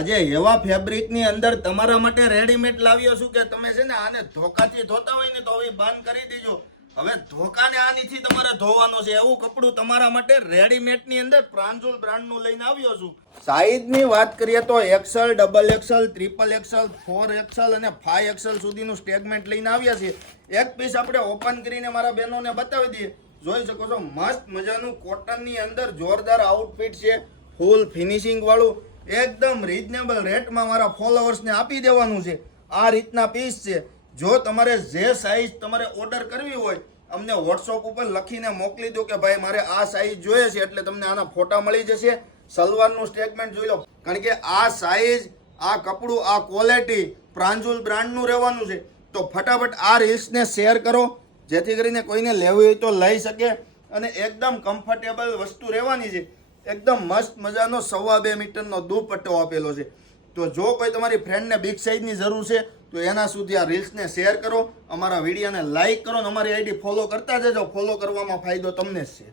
આજે એવા ફેબ્રિકની અંદર તમારા માટે રેડીમેડ લાવ્યો છું કે તમે છે ને આને ધોકાથી ધોતા હોય ને તો હવે બંધ કરી દેજો. હવે ધોકાને આનીથી તમારે ધોવાનો છે એવું કપડું તમારા માટે રેડીમેડની અંદર પ્રાંજુલ બ્રાન્ડનું લઈને આવ્યો છું. સાઈઝની વાત કરીએ તો Excel, double Excel, triple Excel, 4XL અને 5XL સુધીનું સ્ટેગમેન્ટ લઈને આવ્યા છીએ. એક પીસ આપણે ઓપન કરીને મારા બહેનોને બતાવી દઈએ. જોઈ શકો છો મસ્ત મજાનું કોટનની અંદર જોરદાર આઉટફિટ છે, ફૂલ ફિનિશિંગ વાળું, એકદમ રીઝનેબલ રેટમાં મારા ફોલોવર્સને આપી દેવાનું છે. આ રીતના પીસ છે. જો તમારે જે સાઈઝ તમારે ઓર્ડર કરવી હોય અમને વોટ્સઅપ ઉપર લખીને મોકલી દો કે ભાઈ મારે આ સાઈઝ જોઈએ છે, એટલે તમને આના ફોટા મળી જશે. સલવારનું સ્ટેટમેન્ટ જોઈ લો, કારણ કે આ સાઈઝ, આ કપડું, આ ક્વોલિટી પ્રાંજુલ બ્રાન્ડનું રહેવાનું છે. તો ફટાફટ આ રીલ્સને શેર કરો જેથી કરીને કોઈને લેવી હોય તો લઈ શકે અને એકદમ કમ્ફર્ટેબલ વસ્તુ રહેવાની છે. એકદમ મસ્ત મજાનો 2.5 મીટરનો દુપટ્ટો આપેલો છે. તો જો કોઈ તમારી ફ્રેન્ડને બિગ સાઇઝની જરૂર છે તો એના સુધી આ રીલ્સને શેર કરો, અમારા વિડીયોને લાઇક કરો અને અમારી આઈડી ફોલો કરતા જજો. ફોલો કરવામાં ફાયદો તમને જ છે.